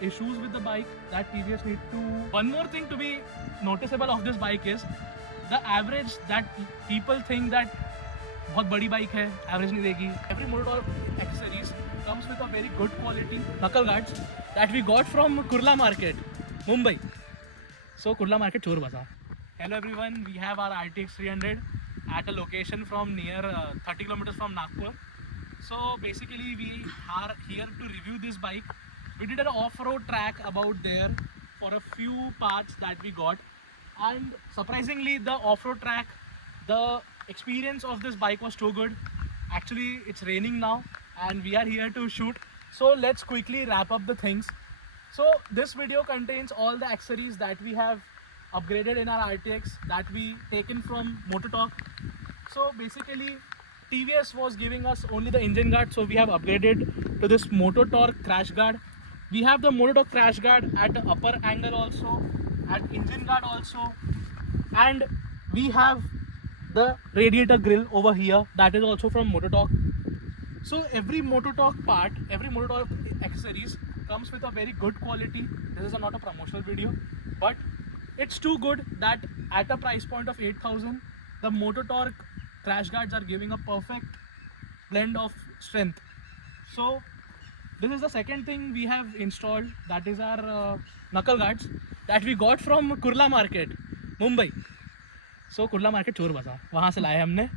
issues with the bike that TVS need to. One more thing to be noticeable of this bike is the average that people think that बहुत बड़ी bike है, average नहीं देगी. Every motor accessories comes with a very good quality knuckle guards that we got from Kurla Market, Mumbai. So Kurla Market Chor Bazaar. Hello everyone, we have our RTX 300 at a location from near 30 kilometers from Nagpur. So basically we are here to review this bike. We did an off-road track about there for a few parts that we got, and surprisingly the off-road track, the experience of this bike was too good. Actually it's raining now and we are here to shoot, so let's quickly wrap up the things. So this video contains all the accessories that we have upgraded in our RTX that we taken from Mototalk. So basically TVS was giving us only the engine guard, so we have upgraded to this Mototorque crash guard. We have the Mototorque crash guard at the upper angle also, at engine guard also, and we have the radiator grill over here, that is also from Mototalk. So every Mototalk part, every Mototalk accessories comes with a very good quality. This is not a promotional video, but it's too good that at a price point of 8,000, the Mototorque crash guards are giving a perfect blend of strength. So this is the second thing we have installed, that is our knuckle guards that we got from Kurla Market, Mumbai. So Kurla market चोर बाज़ार, वहाँ से लाए हमने.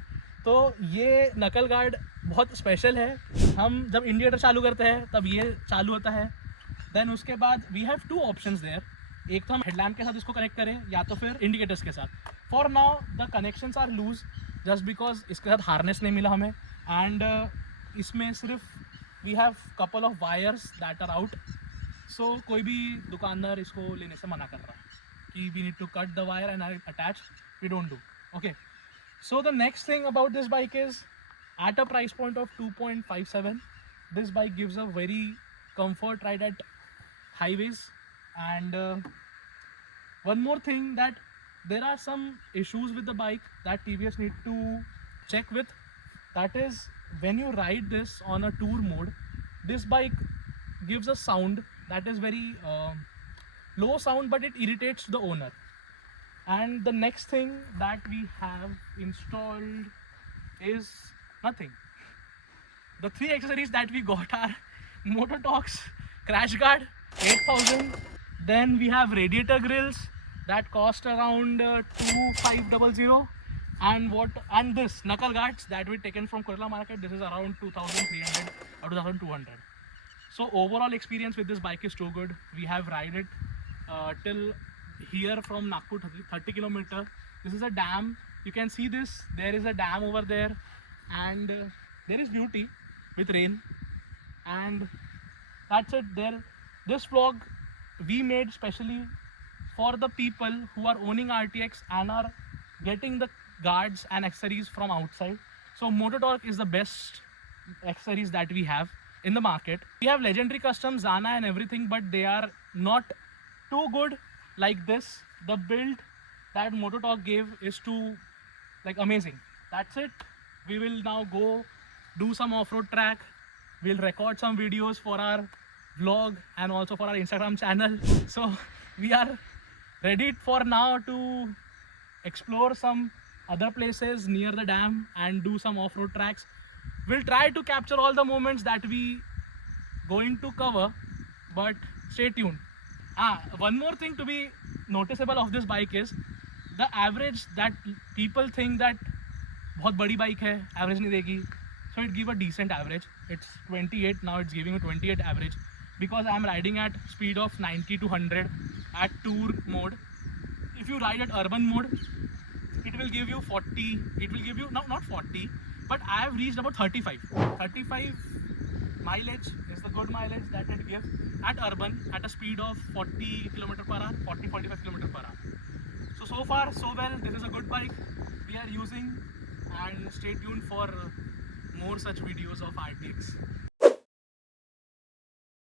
तो ये नकल guard बहुत स्पेशल है. हम जब इंडिकेटर चालू करते हैं तब ये चालू होता है. देन उसके बाद we have two options there. एक तो हम हेडलैम्प के साथ इसको कनेक्ट करें या तो फिर इंडिकेटर्स के साथ. For now the connections are loose just because इसके साथ हार्नेस नहीं मिला हमें, एंड इसमें सिर्फ we have couple of wires that are out. So कोई भी दुकानदार इसको लेने से मना कर रहा है कि we need to cut the wire and attach. We don't do. Okay, so the next thing about this bike is at a price point of 2.57, this bike gives a very comfort ride at highways. And one more thing, that there are some issues with the bike that TVS need to check with. That is, when you ride this on a tour mode, this bike gives a sound that is very low sound, but it irritates the owner. And the next thing that we have installed is nothing. The three accessories that we got are Mototalk's crash guard, 8,000. Then we have radiator grills that cost around 2,500. And this knuckle guards that we taken from Kurla Market. This is around 2,300 or 2,200. So overall experience with this bike is too good. We have ride it till here from Nagpur, 30 kilometer. This is a dam. You can see this. There is a dam over there, and there is beauty with rain. And that's it. There. This vlog we made specially for the people who are owning RTX and are getting the guards and accessories from outside. So Mototorque is the best accessories that we have in the market. We have legendary custom Zana and everything, but they are not too good like this. The build that Mototalk gave is too amazing. That's it. We will now go do some off-road track. We'll record some videos for our vlog and also for our Instagram channel. So we are ready for now to explore some other places near the dam and do some off-road tracks. We'll try to capture all the moments that we going to cover, but stay tuned. One more thing to be noticeable of this bike is the average that people think that बहुत बड़ी bike है, average नहीं देगी. So it give a decent average. It's 28 now. It's giving a 28 average because I'm riding at speed of 90 to 100 at tour mode. If you ride at urban mode, it will give you 40. It will give you not 40, but I have reached about 35. 35 mileage is the good mileage that it gives at urban at a speed of 40 km per hour, 40-45 km per hour. So far so well. This is a good bike we are using, and stay tuned for more such videos of RTX.